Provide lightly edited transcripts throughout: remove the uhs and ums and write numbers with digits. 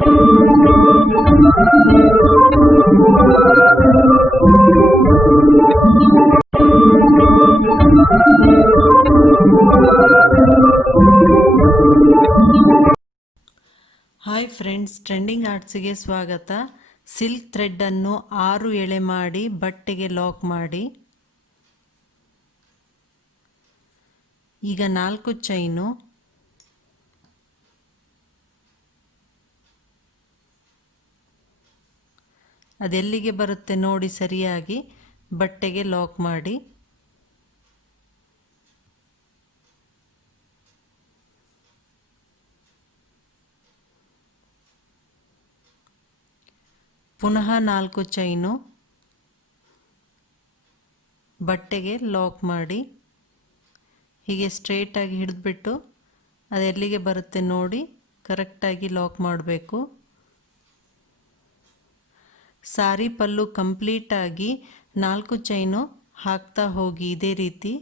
Hi friends, trending ಆರ್ಟ್ಸ್ಗೆ ಸ್ವಾಗತ. Silk ಥ್ರೆಡ್ಡನ್ನು 6 ಎಳೆ ಮಾಡಿ ಬಟ್ಟೆಗೆ ಲಾಕ್ ಮಾಡಿ. ಈಗ 4 ಚೈನು, ಅದೆಲ್ಲಿಗೆ ಬರುತ್ತೆ ನೋಡಿ ಸರಿಯಾಗಿ ಬಟ್ಟೆಗೆ ಲಾಕ್ ಮಾಡಿ. ಪುನಃ 4 ಚೈನು, ಬಟ್ಟೆಗೆ ಲಾಕ್ ಮಾಡಿ. ಹೀಗೆ ಸ್ಟ್ರೇಟಾಗಿ ಹಿಡಿದ್ಬಿಟ್ಟು ಅದೆಲ್ಲಿಗೆ ಬರುತ್ತೆ ನೋಡಿ ಕರೆಕ್ಟಾಗಿ ಲಾಕ್ ಮಾಡಬೇಕು. ಸಾರಿ ಪಲ್ಲು ಕಂಪ್ಲೀಟಾಗಿ 4 ಚೈನು ಹಾಕ್ತಾ ಹೋಗಿ ಇದೇ ರೀತಿ.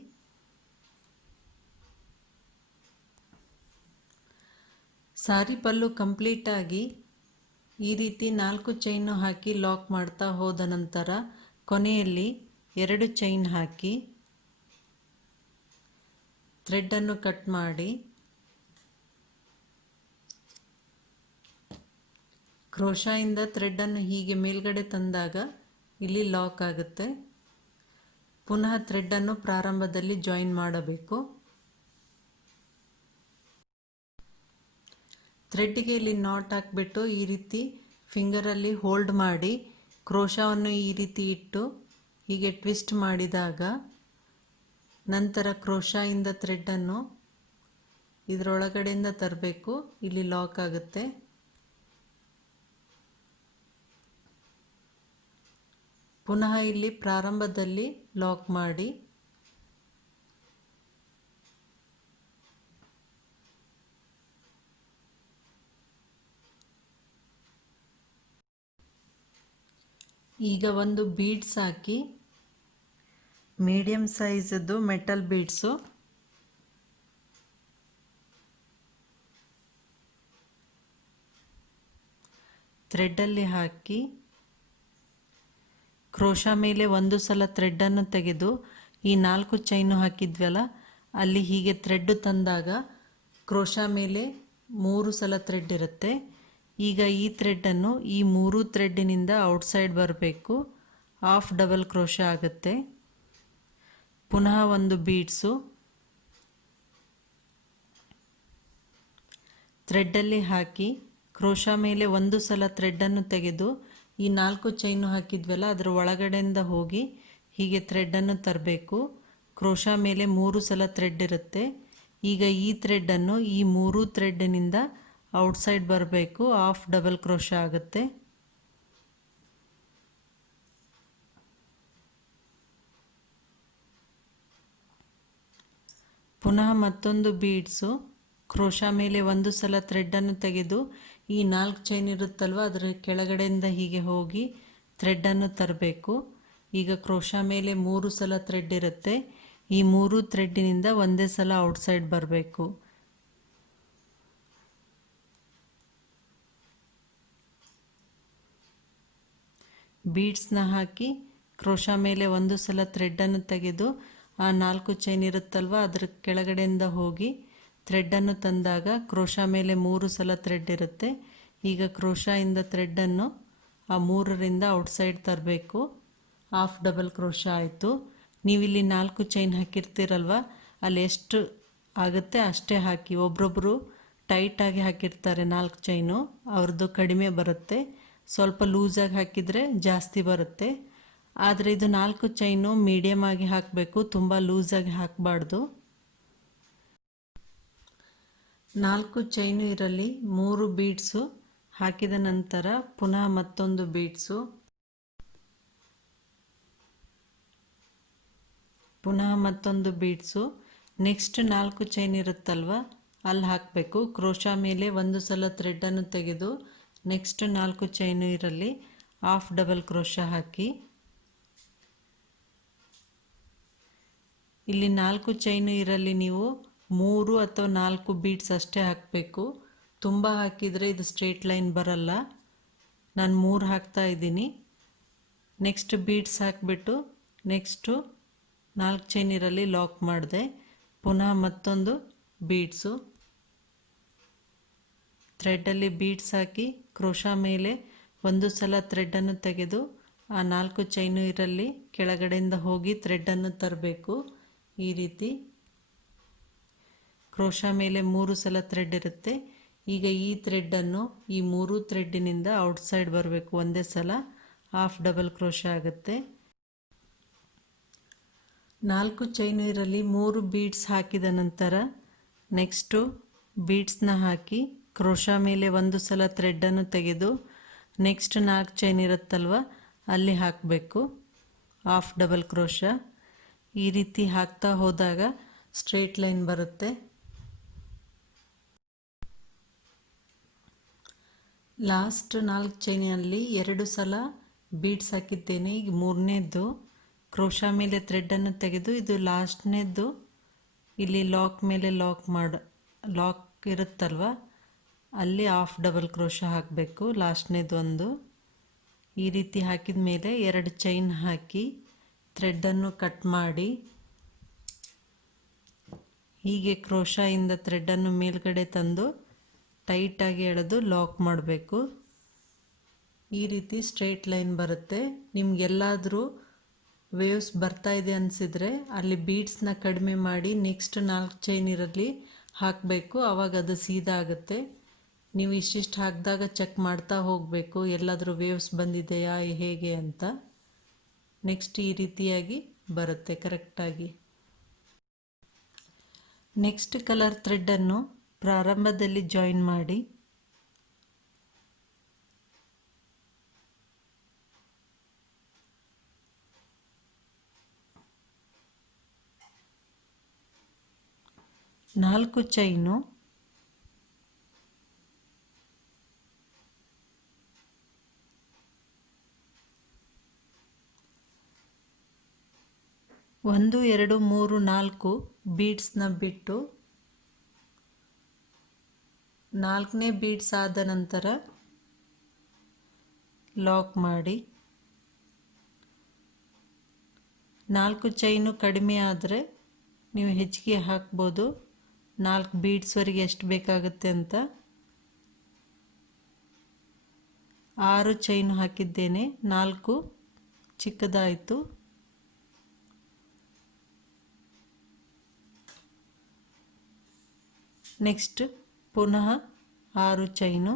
ಸಾರಿ ಪಲ್ಲು ಕಂಪ್ಲೀಟಾಗಿ ಈ ರೀತಿ 4 ಚೈನು ಹಾಕಿ ಲಾಕ್ ಮಾಡ್ತಾ ಹೋದ ನಂತರ ಕೊನೆಯಲ್ಲಿ 2 ಚೈನ್ ಹಾಕಿ ಥ್ರೆಡ್ಡನ್ನು ಕಟ್ ಮಾಡಿ ಕ್ರೋಶಾಯಿಂದ ಥ್ರೆಡ್ಡನ್ನು ಹೀಗೆ ಮೇಲ್ಗಡೆ ತಂದಾಗ ಇಲ್ಲಿ ಲಾಕ್ ಆಗುತ್ತೆ. ಪುನಃ ಥ್ರೆಡ್ಡನ್ನು ಪ್ರಾರಂಭದಲ್ಲಿ ಜಾಯಿನ್ ಮಾಡಬೇಕು. ಥ್ರೆಡ್ಗೆ ಇಲ್ಲಿ ನಾಟ್ ಹಾಕಿಬಿಟ್ಟು ಈ ರೀತಿ ಫಿಂಗರಲ್ಲಿ ಹೋಲ್ಡ್ ಮಾಡಿ ಕ್ರೋಶಾವನ್ನು ಈ ರೀತಿ ಇಟ್ಟು ಹೀಗೆ ಟ್ವಿಸ್ಟ್ ಮಾಡಿದಾಗ ನಂತರ ಕ್ರೋಶಾಯಿಂದ ಥ್ರೆಡ್ಡನ್ನು ಇದರೊಳಗಡೆಯಿಂದ ತರಬೇಕು. ಇಲ್ಲಿ ಲಾಕ್ ಆಗುತ್ತೆ. ಪುನಃ ಇಲ್ಲಿ ಪ್ರಾರಂಭದಲ್ಲಿ ಲಾಕ್ ಮಾಡಿ ಈಗ ಒಂದು ಬೀಡ್ಸ್ ಹಾಕಿ, ಮೀಡಿಯಮ್ ಸೈಜದ್ದು ಮೆಟಲ್ ಬೀಡ್ಸು. ಥ್ರೆಡ್ಡಲ್ಲಿ ಹಾಕಿ ಕ್ರೋಶಾ ಮೇಲೆ ಒಂದು ಸಲ ಥ್ರೆಡ್ಡನ್ನು ತೆಗೆದು ಈ 4 ಚೈನು ಹಾಕಿದ್ವಲ್ಲ ಅಲ್ಲಿ ಹೀಗೆ ಥ್ರೆಡ್ ತಂದಾಗ ಕ್ರೋಶಾ ಮೇಲೆ 3 ಸಲ ಥ್ರೆಡ್ ಇರುತ್ತೆ. ಈಗ ಈ ಥ್ರೆಡ್ಡನ್ನು ಈ 3 ಥ್ರೆಡ್ಡಿನಿಂದ ಔಟ್ಸೈಡ್ ಬರಬೇಕು. ಹಾಫ್ ಡಬಲ್ ಕ್ರೋಶಾ ಆಗುತ್ತೆ. ಪುನಃ ಒಂದು ಬೀಡ್ಸು, ಥ್ರೆಡ್ಡಲ್ಲಿ ಹಾಕಿ ಕ್ರೋಶಾ ಮೇಲೆ ಒಂದು ಸಲ ಥ್ರೆಡ್ಡನ್ನು ತೆಗೆದು ಈ 4 ಚೈನು ಹಾಕಿದ್ವಲ್ಲ ಅದರ ಒಳಗಡೆಯಿಂದ ಹೋಗಿ ಹೀಗೆ ಥ್ರೆಡ್ಡನ್ನು ತರಬೇಕು. ಕ್ರೋಶಾ ಮೇಲೆ 3 ಸಲ ಥ್ರೆಡ್ ಇರುತ್ತೆ. ಈಗ ಈ ಥ್ರೆಡ್ಡನ್ನು ಈ 3 ಥ್ರೆಡ್ಡಿನಿಂದ ಔಟ್ಸೈಡ್ ಬರಬೇಕು. ಹಾಫ್ ಡಬಲ್ ಕ್ರೋಶಾ ಆಗುತ್ತೆ. ಪುನಃ ಮತ್ತೊಂದು ಬೀಡ್ಸು, ಕ್ರೋಶಾ ಮೇಲೆ ಒಂದು ಸಲ ಥ್ರೆಡ್ಡನ್ನು ತೆಗೆದು ಈ 4 ಚೈನ್ ಇರುತ್ತಲ್ವ ಅದರ ಕೆಳಗಡೆಯಿಂದ ಹೀಗೆ ಹೋಗಿ ಥ್ರೆಡ್ಡನ್ನು ತರಬೇಕು. ಈಗ ಕ್ರೋಶಾ ಮೇಲೆ 3 ಸಲ ಥ್ರೆಡ್ ಇರುತ್ತೆ. ಈ 3 ಥ್ರೆಡ್ಡಿನಿಂದ ಒಂದೇ ಸಲ ಔಟ್ಸೈಡ್ ಬರಬೇಕು. ಬೀಡ್ಸ್ನ ಹಾಕಿ ಕ್ರೋಶಾ ಮೇಲೆ ಒಂದು ಸಲ ಥ್ರೆಡ್ಡನ್ನು ತೆಗೆದು ಆ 4 ಚೈನ್ ಇರುತ್ತಲ್ವ ಅದರ ಕೆಳಗಡೆಯಿಂದ ಹೋಗಿ ಥ್ರೆಡ್ಡನ್ನು ತಂದಾಗ ಕ್ರೋಶಾ ಮೇಲೆ 3 ಸಲ ಥ್ರೆಡ್ ಇರುತ್ತೆ. ಈಗ ಕ್ರೋಶಾಯಿಂದ ಥ್ರೆಡ್ಡನ್ನು ಆ 3ರಿಂದ ಔಟ್ಸೈಡ್ ತರಬೇಕು. ಹಾಫ್ ಡಬಲ್ ಕ್ರೋಶಾ ಆಯಿತು. ನೀವಿಲ್ಲಿ 4 ಚೈನ್ ಹಾಕಿರ್ತೀರಲ್ವ ಅಲ್ಲಿ ಎಷ್ಟು ಆಗುತ್ತೆ ಅಷ್ಟೇ ಹಾಕಿ. ಒಬ್ರೊಬ್ಬರು ಟೈಟಾಗಿ ಹಾಕಿರ್ತಾರೆ 4 ಚೈನು, ಅವ್ರದ್ದು ಕಡಿಮೆ ಬರುತ್ತೆ. ಸ್ವಲ್ಪ ಲೂಸಾಗಿ ಹಾಕಿದರೆ ಜಾಸ್ತಿ ಬರುತ್ತೆ. ಆದರೆ ಇದು 4 ಚೈನು ಮೀಡಿಯಮ್ ಆಗಿ ಹಾಕಬೇಕು, ತುಂಬ ಲೂಸಾಗಿ ಹಾಕಬಾರ್ದು. 4 ಚೈನು ಇರಲಿ. 3 ಬೀಡ್ಸು ಹಾಕಿದ ನಂತರ ಪುನಃ ಮತ್ತೊಂದು ಬೀಡ್ಸು, ಪುನಃ ಮತ್ತೊಂದು ಬೀಡ್ಸು. ನೆಕ್ಸ್ಟ್ 4 ಚೈನ್ ಇರುತ್ತಲ್ವ ಅಲ್ಲಿ ಹಾಕಬೇಕು. ಕ್ರೋಶಾ ಮೇಲೆ ಒಂದು ಸಲ ಥ್ರೆಡ್ಡನ್ನು ತೆಗೆದು ನೆಕ್ಸ್ಟ್ 4 ಚೈನು ಇರಲಿ ಹಾಫ್ ಡಬಲ್ ಕ್ರೋಶಾ ಹಾಕಿ. ಇಲ್ಲಿ 4 ಚೈನು ಇರಲಿ ನೀವು 3 ಅಥವಾ 4 ಬೀಡ್ಸ್ ಅಷ್ಟೇ ಹಾಕಬೇಕು. ತುಂಬ ಹಾಕಿದರೆ ಇದು ಸ್ಟ್ರೇಟ್ ಲೈನ್ ಬರಲ್ಲ. ನಾನು 3 ಹಾಕ್ತಾ ಇದ್ದೀನಿ. ನೆಕ್ಸ್ಟ್ ಬೀಡ್ಸ್ ಹಾಕಿಬಿಟ್ಟು ನೆಕ್ಸ್ಟು 4 ಚೈನ್ ಇರಲಿ ಲಾಕ್ ಮಾಡಿದೆ. ಪುನಃ ಮತ್ತೊಂದು ಬೀಡ್ಸು, ಥ್ರೆಡ್ಡಲ್ಲಿ ಬೀಡ್ಸ್ ಹಾಕಿ ಕ್ರೋಶಾ ಮೇಲೆ ಒಂದು ಸಲ ಥ್ರೆಡ್ಡನ್ನು ತೆಗೆದು ಆ 4 ಚೈನು ಇರಲಿ ಕೆಳಗಡೆಯಿಂದ ಹೋಗಿ ಥ್ರೆಡ್ಡನ್ನು ತರಬೇಕು. ಈ ರೀತಿ ಕ್ರೋಶಾ ಮೇಲೆ 3 ಸಲ ಥ್ರೆಡ್ ಇರುತ್ತೆ. ಈಗ ಈ ಥ್ರೆಡ್ಡನ್ನು ಈ 3 ಥ್ರೆಡ್ಡಿನಿಂದ ಔಟ್ಸೈಡ್ ಬರಬೇಕು. ಒಂದೇ ಸಲ ಹಾಫ್ ಡಬಲ್ ಕ್ರೋಶಾ ಆಗುತ್ತೆ. 4 ಚೈನು ಇರಲಿ 3 ಬೀಡ್ಸ್ ಹಾಕಿದ ನಂತರ ನೆಕ್ಸ್ಟು ಬೀಡ್ಸ್ನ ಹಾಕಿ ಕ್ರೋಶಾ ಮೇಲೆ ಒಂದು ಸಲ ಥ್ರೆಡ್ಡನ್ನು ತೆಗೆದು ನೆಕ್ಸ್ಟ್ 4 ಚೈನ್ ಇರುತ್ತಲ್ವ ಅಲ್ಲಿ ಹಾಕಬೇಕು ಹಾಫ್ ಡಬಲ್ ಕ್ರೋಶಾ. ಈ ರೀತಿ ಹಾಕ್ತಾ ಹೋದಾಗ ಸ್ಟ್ರೇಟ್ ಲೈನ್ ಬರುತ್ತೆ. ಲಾಸ್ಟ್ 4 ಚೈನಲ್ಲಿ 2 ಸಲ ಬೀಡ್ಸ್ ಹಾಕಿದ್ದೇನೆ. ಈಗ 3ನೇದ್ದು ಕ್ರೋಶಾ ಮೇಲೆ ಥ್ರೆಡ್ಡನ್ನು ತೆಗೆದು ಇದು ಲಾಸ್ಟ್ನೇದ್ದು ಇಲ್ಲಿ ಲಾಕ್ ಮೇಲೆ ಲಾಕ್ ಇರುತ್ತಲ್ವ ಅಲ್ಲಿ ಹಾಫ್ ಡಬಲ್ ಕ್ರೋಶಾ ಹಾಕಬೇಕು ಲಾಸ್ಟ್ನೇದು ಒಂದು. ಈ ರೀತಿ ಹಾಕಿದ ಮೇಲೆ 2 ಚೈನ್ ಹಾಕಿ ಥ್ರೆಡ್ಡನ್ನು ಕಟ್ ಮಾಡಿ ಹೀಗೆ ಕ್ರೋಶಾಯಿಂದ ಥ್ರೆಡ್ಡನ್ನು ಮೇಲ್ಗಡೆ ತಂದು ಟೈಟಾಗಿ ಎಳೆದು ಲಾಕ್ ಮಾಡಬೇಕು. ಈ ರೀತಿ ಸ್ಟ್ರೇಟ್ ಲೈನ್ ಬರುತ್ತೆ. ನಿಮಗೆಲ್ಲಾದರೂ ವೇವ್ಸ್ ಬರ್ತಾ ಇದೆ ಅನಿಸಿದರೆ ಅಲ್ಲಿ ಬೀಡ್ಸ್ನ ಕಡಿಮೆ ಮಾಡಿ ನೆಕ್ಸ್ಟ್ 4 ಚೈನ್ ಇರಲಿ ಹಾಕಬೇಕು. ಆವಾಗ ಅದು ಸೀದಾ ಆಗುತ್ತೆ. ನೀವು ಇಷ್ಟಿಷ್ಟು ಹಾಕಿದಾಗ ಚೆಕ್ ಮಾಡ್ತಾ ಹೋಗಬೇಕು ಎಲ್ಲಾದರೂ ವೇವ್ಸ್ ಬಂದಿದೆಯಾ ಹೇಗೆ ಅಂತ. ನೆಕ್ಸ್ಟ್ ಈ ರೀತಿಯಾಗಿ ಬರುತ್ತೆ ಕರೆಕ್ಟಾಗಿ. ನೆಕ್ಸ್ಟ್ ಕಲರ್ ಥ್ರೆಡ್ಡನ್ನು ಪ್ರಾರಂಭದಲ್ಲಿ ಜಾಯಿನ್ ಮಾಡಿ ನಾಲ್ಕು ಚೈನು ಒಂದು ಎರಡು ಮೂರು 4 ಬೀಡ್ಸ್ನ ಬಿಟ್ಟು 4ನೇ ಬೀಡ್ಸ್ ಆದ ನಂತರ ಲಾಕ್ ಮಾಡಿ 4 ಚೈನು ಕಡಿಮೆ ಆದರೆ ನೀವು ಹೆಚ್ಚಿಗೆ ಹಾಕ್ಬೋದು. 4 ಬೀಡ್ಸ್ವರೆಗೆ ಎಷ್ಟು ಬೇಕಾಗುತ್ತೆ ಅಂತ. 6 ಚೈನು ಹಾಕಿದ್ದೇನೆ, 4 ಚಿಕ್ಕದಾಯಿತು. ನೆಕ್ಸ್ಟ್ ಪುನಃ 6 ಚೈನು,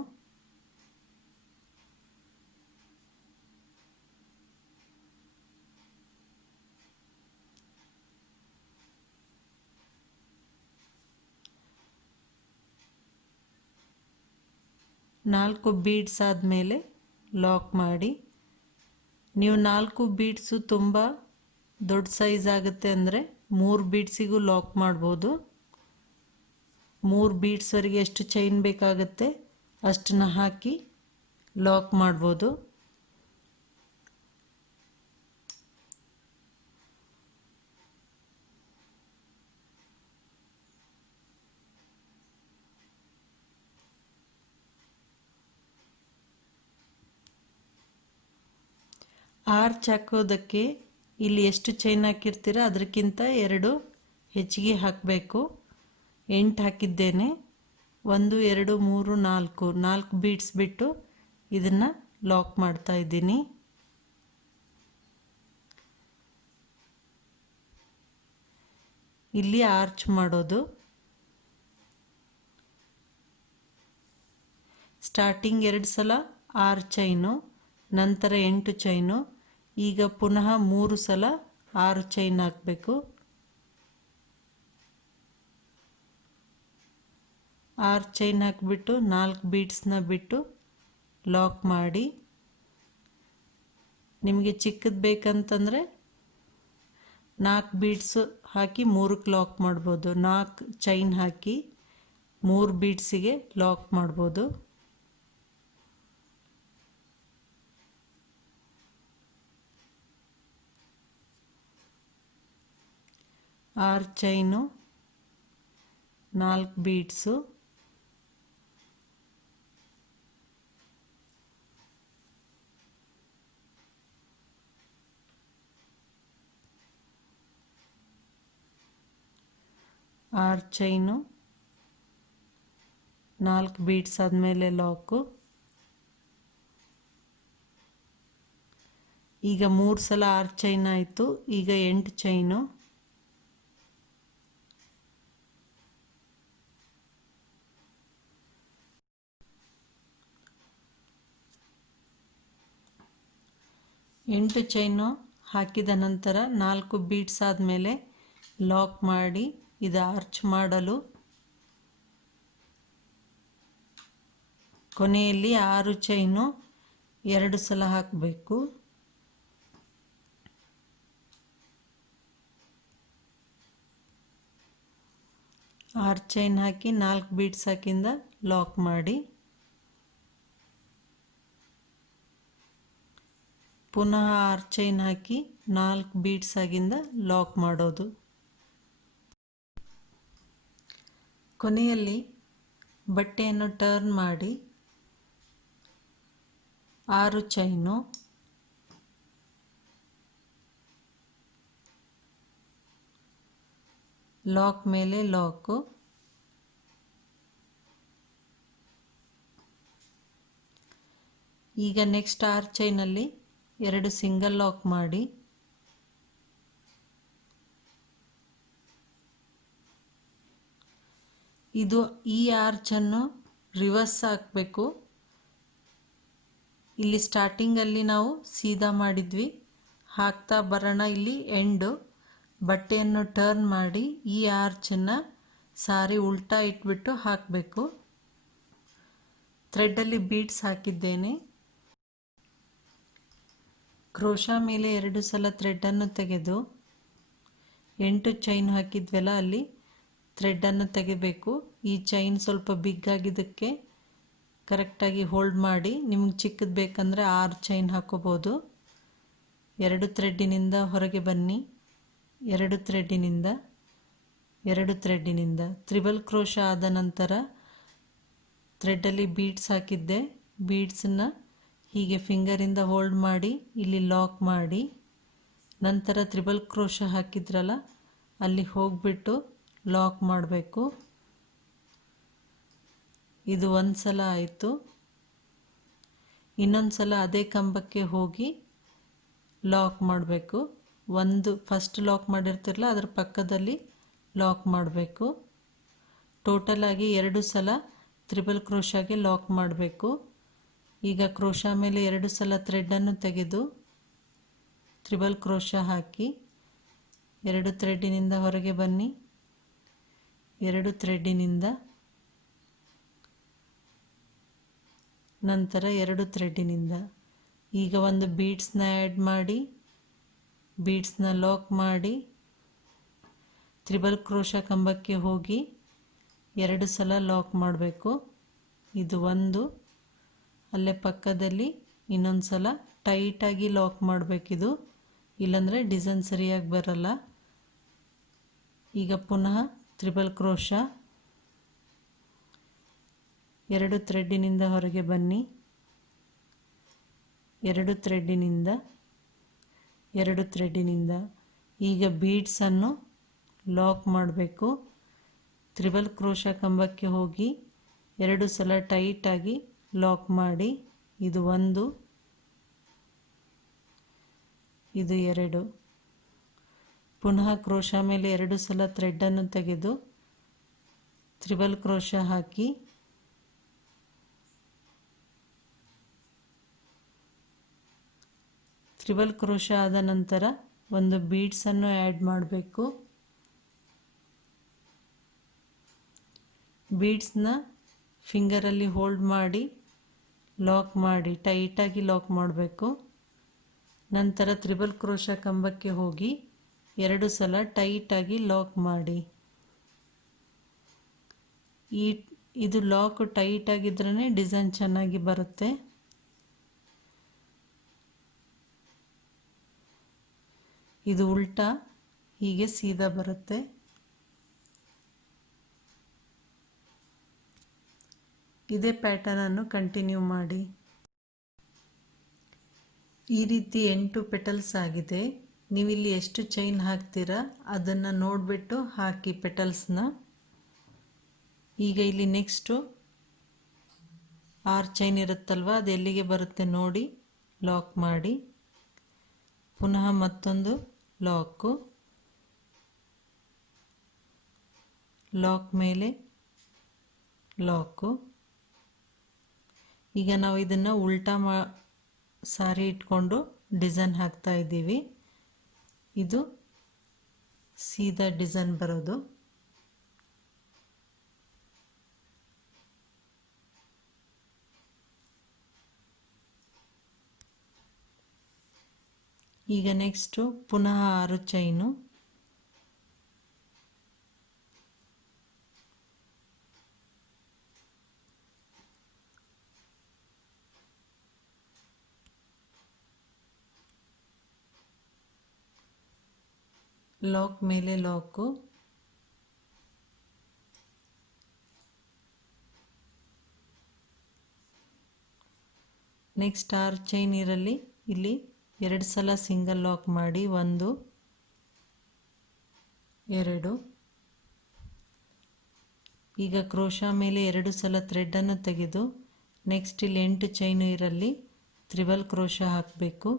ನಾಲ್ಕು ಬೀಡ್ಸ್ ಆದಮೇಲೆ ಲಾಕ್ ಮಾಡಿ. ನೀವು 4 ಬೀಡ್ಸು ತುಂಬ ದೊಡ್ಡ ಸೈಜ್ ಆಗುತ್ತೆ ಅಂದರೆ 3 ಬೀಡ್ಸಿಗೂ ಲಾಕ್ ಮಾಡ್ಬೋದು. 3 ಬೀಡ್ಸ್ವರೆಗೆ ಎಷ್ಟು ಚೈನ್ ಬೇಕಾಗುತ್ತೆ ಅಷ್ಟನ್ನ ಹಾಕಿ ಲಾಕ್ ಮಾಡ್ಬೋದು. ಆರ್ಚ್ ಹಾಕೋದಕ್ಕೆ ಇಲ್ಲಿ ಎಷ್ಟು ಚೈನ್ ಹಾಕಿರ್ತೀರ ಅದಕ್ಕಿಂತ 2 ಹೆಚ್ಚಿಗೆ ಹಾಕಬೇಕು. 8 ಹಾಕಿದ್ದೇನೆ. 1 2 3 4 ಬೀಡ್ಸ್ ಬಿಟ್ಟು ಇದನ್ನು ಲಾಕ್ ಮಾಡ್ತಾ ಇದ್ದೀನಿ. ಇಲ್ಲಿ ಆರ್ಚ್ ಮಾಡೋದು. ಸ್ಟಾರ್ಟಿಂಗ್ 2 ಸಲ 6 ಚೈನು, ನಂತರ 8 ಚೈನು. ಈಗ ಪುನಃ 3 ಸಲ 6 ಚೈನ್ ಹಾಕಬೇಕು. 6 ಚೈನ್ ಹಾಕಿಬಿಟ್ಟು 4 ಬೀಡ್ಸ್ನ ಬಿಟ್ಟು ಲಾಕ್ ಮಾಡಿ. ನಿಮಗೆ ಚಿಕ್ಕದು ಬೇಕಂತಂದರೆ 4 ಬೀಡ್ಸು ಹಾಕಿ 3ಕ್ಕೆ ಲಾಕ್ ಮಾಡ್ಬೋದು. 4 ಚೈನ್ ಹಾಕಿ 3 ಬೀಡ್ಸಿಗೆ ಲಾಕ್ ಮಾಡ್ಬೋದು. 6 ಚೈನು, 4 ಬೀಡ್ಸು, 6 ಚೈನು, 4 ಬೀಡ್ಸ್ ಆದಮೇಲೆ ಲಾಕು. ಈಗ 3 ಸಲ 6 ಚೈನ್ ಆಯಿತು. ಈಗ 8 ಚೈನು, 8 ಚೈನು ಹಾಕಿದ ನಂತರ 4 ಬೀಡ್ಸ್ ಆದಮೇಲೆ ಲಾಕ್ ಮಾಡಿ ಇದು ಆರ್ಚ್ ಮಾಡಲು ಕೊನೆಯಲ್ಲಿ 6 ಚೈನು 2 ಸಲ ಹಾಕಬೇಕು. ಆರು ಚೈನ್ ಹಾಕಿ 4 ಬೀಡ್ಸ್ ಹಾಕಿಂದ ಲಾಕ್ ಮಾಡಿ ಪುನಃ 6 ಚೈನ್ ಹಾಕಿ 4 ಬೀಡ್ಸ್ ಆಗಿಂದ ಲಾಕ್ ಮಾಡೋದು. ಕೊನೆಯಲ್ಲಿ ಬಟ್ಟೆಯನ್ನು ಟರ್ನ್ ಮಾಡಿ 6 ಚೈನು, ಲಾಕ್ ಮೇಲೆ ಲಾಕು, ಈಗ ನೆಕ್ಸ್ಟ್ 6 ಚೈನಲ್ಲಿ 2 ಸಿಂಗಲ್ ಲಾಕ್ ಮಾಡಿ ಇದು ಈ ಆರ್ಚನ್ನು ರಿವರ್ಸ್ ಹಾಕಬೇಕು. ಇಲ್ಲಿ ಸ್ಟಾರ್ಟಿಂಗಲ್ಲಿ ನಾವು ಸೀದಾ ಮಾಡಿದ್ವಿ, ಹಾಕ್ತಾ ಬರೋಣ ಇಲ್ಲಿ ಎಂಡು. ಬಟ್ಟೆಯನ್ನು ಟರ್ನ್ ಮಾಡಿ ಈ ಆರ್ಚನ್ನು ಸಾರಿ ಉಲ್ಟಾ ಇಟ್ಬಿಟ್ಟು ಹಾಕಬೇಕು. ಥ್ರೆಡ್ಡಲ್ಲಿ ಬೀಡ್ಸ್ ಹಾಕಿದ್ದೇನೆ. ಕ್ರೋಶಾ ಮೇಲೆ 2 ಸಲ ಥ್ರೆಡ್ಡನ್ನು ತೆಗೆದು 8 ಚೈನ್ ಹಾಕಿದ್ವಲ್ಲ ಅಲ್ಲಿ ಥ್ರೆಡ್ಡನ್ನು ತೆಗಿಬೇಕು. ಈ ಚೈನ್ ಸ್ವಲ್ಪ ಬಿಗ್ ಆಗಿದ್ದಕ್ಕೆ ಕರೆಕ್ಟಾಗಿ ಹೋಲ್ಡ್ ಮಾಡಿ. ನಿಮ್ಗೆ ಚಿಕ್ಕದು ಬೇಕಂದರೆ 6 ಚೈನ್ ಹಾಕೋಬೋದು. 2 ಥ್ರೆಡ್ಡಿನಿಂದ ಹೊರಗೆ ಬನ್ನಿ, 2 ಥ್ರೆಡ್ಡಿನಿಂದ 2 ಥ್ರೆಡ್ಡಿನಿಂದ ತ್ರಿಬಲ್ ಕ್ರೋಶಾ ಆದ ನಂತರ ಥ್ರೆಡ್ಡಲ್ಲಿ ಬೀಡ್ಸ್ ಹಾಕಿದ್ದೆ. ಬೀಡ್ಸನ್ನು ಹೀಗೆ ಫಿಂಗರಿಂದ ಹೋಲ್ಡ್ ಮಾಡಿ ಇಲ್ಲಿ ಲಾಕ್ ಮಾಡಿ ನಂತರ ತ್ರಿಬಲ್ ಕ್ರೋಶಾ ಹಾಕಿದ್ರಲ್ಲ ಅಲ್ಲಿ ಹೋಗಿಬಿಟ್ಟು ಲಾಕ್ ಮಾಡಬೇಕು. ಇದು ಒಂದು ಸಲ ಆಯಿತು. ಇನ್ನೊಂದು ಸಲ ಅದೇ ಕಂಬಕ್ಕೆ ಹೋಗಿ ಲಾಕ್ ಮಾಡಬೇಕು. ಫಸ್ಟ್ ಲಾಕ್ ಮಾಡಿರ್ತಿರಲ್ಲ ಅದರ ಪಕ್ಕದಲ್ಲಿ ಲಾಕ್ ಮಾಡಬೇಕು. ಟೋಟಲಾಗಿ 2 ಸಲ ತ್ರಿಬಲ್ ಕ್ರೋಶಾಗೆ ಲಾಕ್ ಮಾಡಬೇಕು. ಈಗ ಕ್ರೋಶಾ ಮೇಲೆ 2 ಸಲ ಥ್ರೆಡ್ಡನ್ನು ತೆಗೆದು ತ್ರಿಬಲ್ ಕ್ರೋಶಾ ಹಾಕಿ 2 ಥ್ರೆಡ್ಡಿನಿಂದ ಹೊರಗೆ ಬನ್ನಿ, 2 ಥ್ರೆಡ್ಡಿನಿಂದ ನಂತರ 2 ಥ್ರೆಡ್ಡಿನಿಂದ ಈಗ ಒಂದು ಬೀಡ್ಸ್ನ ಆ್ಯಡ್ ಮಾಡಿ ಬೀಡ್ಸ್ನ ಲಾಕ್ ಮಾಡಿ ತ್ರಿಬಲ್ ಕ್ರೋಶಾ ಕಂಬಕ್ಕೆ ಹೋಗಿ 2 ಸಲ ಲಾಕ್ ಮಾಡಬೇಕು. ಇದು ಒಂದು, ಅಲ್ಲೇ ಪಕ್ಕದಲ್ಲಿ ಇನ್ನೊಂದು ಸಲ ಟೈಟಾಗಿ ಲಾಕ್ ಮಾಡಬೇಕಿದು, ಇಲ್ಲಾಂದರೆ ಡಿಸೈನ್ ಸರಿಯಾಗಿ ಬರಲ್ಲ. ಈಗ ಪುನಃ ತ್ರಿಬಲ್ ಕ್ರೋಶಾ 2 ಥ್ರೆಡ್ಡಿನಿಂದ ಹೊರಗೆ ಬನ್ನಿ, 2 ಥ್ರೆಡ್ಡಿನಿಂದ 2 ಥ್ರೆಡ್ಡಿನಿಂದ ಈಗ ಬೀಡ್ಸನ್ನು ಲಾಕ್ ಮಾಡಬೇಕು. ತ್ರಿಬಲ್ ಕ್ರೋಶಾ ಕಂಬಕ್ಕೆ ಹೋಗಿ 2 ಸಲ ಟೈಟಾಗಿ ಲಾಕ್ ಮಾಡಿ. ಇದು ಒಂದು, ಇದು 2. ಪುನಃ ಕ್ರೋಶಾ ಮೇಲೆ 2 ಸಲ ಥ್ರೆಡ್ಡನ್ನು ತೆಗೆದು ತ್ರಿಬಲ್ ಕ್ರೋಶಾ ಹಾಕಿ ತ್ರಿಬಲ್ ಕ್ರೋಶಾ ಆದ ನಂತರ ಒಂದು ಬೀಡ್ಸನ್ನು ಆ್ಯಡ್ ಮಾಡಬೇಕು. ಬೀಡ್ಸ್ನ ಫಿಂಗರಲ್ಲಿ ಹೋಲ್ಡ್ ಮಾಡಿ ಲಾಕ್ ಮಾಡಿ ಟೈಟಾಗಿ ಲಾಕ್ ಮಾಡಬೇಕು. ನಂತರ ತ್ರಿಬಲ್ ಕ್ರೋಶಾ ಕಂಬಕ್ಕೆ ಹೋಗಿ 2 ಸಲ ಟೈಟಾಗಿ ಲಾಕ್ ಮಾಡಿ. ಇದು ಲಾಕ್ ಟೈಟಾಗಿದ್ರೇ ಡಿಸೈನ್ ಚೆನ್ನಾಗಿ ಬರುತ್ತೆ. ಇದು ಉಲ್ಟಾ ಹೀಗೆ ಸೀದಾ ಬರುತ್ತೆ. ಇದೇ ಪ್ಯಾಟರ್ನನ್ನು ಕಂಟಿನ್ಯೂ ಮಾಡಿ. ಈ ರೀತಿ 8 ಪೆಟಲ್ಸ್ ಆಗಿದೆ. ನೀವಿಲ್ಲಿ ಎಷ್ಟು ಚೈನ್ ಹಾಕ್ತೀರಾ ಅದನ್ನು ನೋಡಿಬಿಟ್ಟು ಹಾಕಿ ಪೆಟಲ್ಸ್ನ. ಈಗ ಇಲ್ಲಿ ನೆಕ್ಸ್ಟು 6 ಚೈನ್ ಇರುತ್ತಲ್ವ, ಅದು ಎಲ್ಲಿಗೆ ಬರುತ್ತೆ ನೋಡಿ ಲಾಕ್ ಮಾಡಿ. ಪುನಃ ಮತ್ತೊಂದು ಲಾಕ್ ಮೇಲೆ ಲಾಕು. ಈಗ ನಾವು ಇದನ್ನು ಉಲ್ಟಾ ಸಾರಿ ಇಟ್ಕೊಂಡು ಡಿಸೈನ್ ಹಾಕ್ತಾ ಇದ್ದೀವಿ. ಇದು ಸೀದಾ ಡಿಸೈನ್ ಬರೋದು. ಈಗ ನೆಕ್ಸ್ಟು ಪುನಃ 6 ಚೈನು. ಲಾಕ್ ಮೇಲೆ ಲಾಕು. ನೆಕ್ಸ್ಟ್ 6 ಚೈನ್ ಇರಲಿ, ಇಲ್ಲಿ 2 ಸಲ ಸಿಂಗಲ್ ಲಾಕ್ ಮಾಡಿ. 1 2. ಈಗ ಕ್ರೋಶಾ ಮೇಲೆ 2 ಸಲ ಥ್ರೆಡನ್ನು ತೆಗೆದು ನೆಕ್ಸ್ಟ್ ಇಲ್ಲಿ 8 ಚೈನು ಇರಲಿ, ತ್ರಿಬಲ್ ಕ್ರೋಶಾ ಹಾಕಬೇಕು.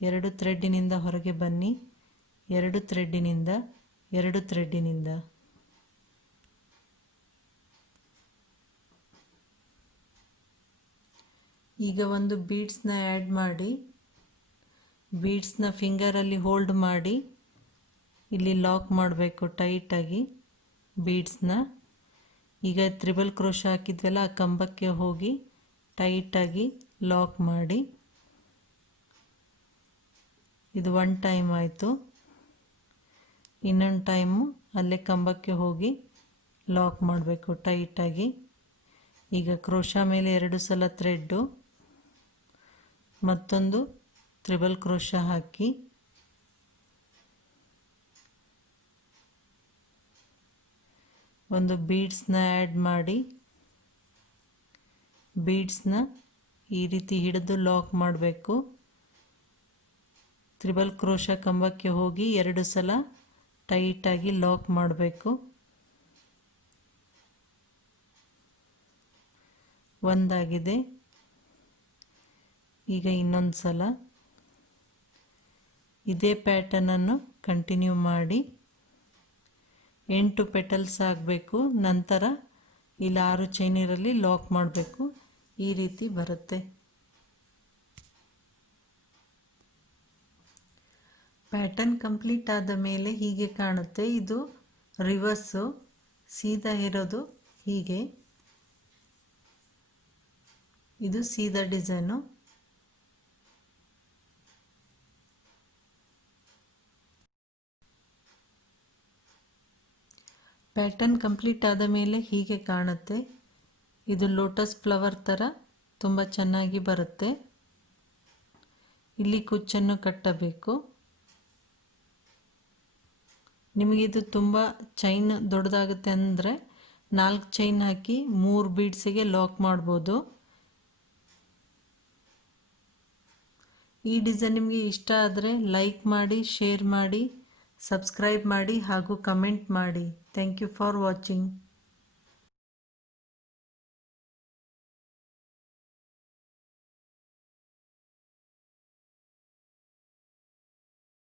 2 ಥ್ರೆಡ್ಡಿನಿಂದ ಹೊರಗೆ ಬನ್ನಿ, 2 ಥ್ರೆಡ್ಡಿನಿಂದ 2 ಥ್ರೆಡ್ಡಿನಿಂದ. ಈಗ ಒಂದು ಬೀಡ್ಸ್ನ ಆ್ಯಡ್ ಮಾಡಿ, ಬೀಡ್ಸ್ನ ಫಿಂಗರಲ್ಲಿ ಹೋಲ್ಡ್ ಮಾಡಿ ಇಲ್ಲಿ ಲಾಕ್ ಮಾಡಬೇಕು ಟೈಟಾಗಿ ಬೀಡ್ಸ್ನ. ಈಗ ತ್ರಿಬಲ್ ಕ್ರೋಶಾ ಹಾಕಿದ್ವಲ್ಲ, ಆ ಕಂಬಕ್ಕೆ ಹೋಗಿ ಟೈಟಾಗಿ ಲಾಕ್ ಮಾಡಿ. ಇದು 1 ಟೈಮ್ ಆಯಿತು. ಇನ್ನೊಂದು ಟೈಮು ಅಲ್ಲೇ ಕಂಬಕ್ಕೆ ಹೋಗಿ ಲಾಕ್ ಮಾಡಬೇಕು ಟೈಟಾಗಿ. ಈಗ ಕ್ರೋಶಾ ಮೇಲೆ 2 ಸಲ ಥ್ರೆಡ್ಡು, ಮತ್ತೊಂದು ತ್ರಿಬಲ್ ಕ್ರೋಶಾ ಹಾಕಿ ಒಂದು ಬೀಡ್ಸ್ನ ಆ್ಯಡ್ ಮಾಡಿ, ಬೀಡ್ಸ್ನ ಈ ರೀತಿ ಹಿಡಿದು ಲಾಕ್ ಮಾಡಬೇಕು. ತ್ರಿಬಲ್ ಕ್ರೋಶಾ ಕಂಬಕ್ಕೆ ಹೋಗಿ 2 ಸಲ ಟೈಟಾಗಿ ಲಾಕ್ ಮಾಡಬೇಕು. ಒಂದಾಗಿದೆ. ಈಗ ಇನ್ನೊಂದು ಸಲ ಇದೇ ಪ್ಯಾಟರ್ನನ್ನು ಕಂಟಿನ್ಯೂ ಮಾಡಿ. 8 ಪೆಟಲ್ಸ್ ಆಗಬೇಕು. ನಂತರ ಇಲ್ಲಿ 6 ಚೈನಿರಲ್ಲಿ ಲಾಕ್ ಮಾಡಬೇಕು. ಈ ರೀತಿ ಬರುತ್ತೆ. ಪ್ಯಾಟರ್ನ್ ಕಂಪ್ಲೀಟ್ ಆದ ಮೇಲೆ ಹೀಗೆ ಕಾಣುತ್ತೆ. ಇದು ರಿವರ್ಸು, ಸೀದಾ ಇರೋದು ಹೀಗೆ. ಇದು ಸೀದಾ ಡಿಸೈನು. ಪ್ಯಾಟರ್ನ್ ಕಂಪ್ಲೀಟ್ ಆದ ಮೇಲೆ ಹೀಗೆ ಕಾಣುತ್ತೆ. ಇದು ಲೋಟಸ್ ಫ್ಲವರ್ ಥರ ತುಂಬ ಚೆನ್ನಾಗಿ ಬರುತ್ತೆ. ಇಲ್ಲಿ ಕುಚ್ಚನ್ನು ಕಟ್ಟಬೇಕು. ನಿಮಗಿದು ತುಂಬ ಚೈನ್ ದೊಡ್ಡದಾಗುತ್ತೆ ಅಂದರೆ 4 ಚೈನ್ ಹಾಕಿ 3 ಬೀಡ್ಸಿಗೆ ಲಾಕ್ ಮಾಡ್ಬೋದು. ಈ ಡಿಸೈನ್ ನಿಮಗೆ ಇಷ್ಟ ಆದರೆ ಲೈಕ್ ಮಾಡಿ, ಶೇರ್ ಮಾಡಿ, ಸಬ್ಸ್ಕ್ರೈಬ್ ಮಾಡಿ ಹಾಗೂ ಕಮೆಂಟ್ ಮಾಡಿ. Thank you for watching.